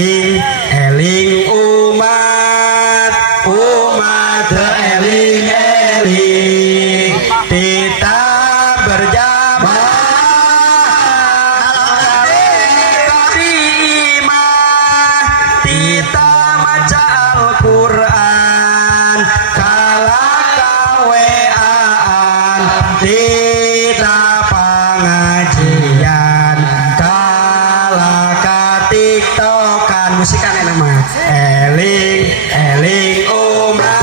eling eling umat eling eling kita berjamaah kalimah kita baca Al-Quran kalah kaweaan kita pengajian kalah katiktokan musikan enak mah eling eling umat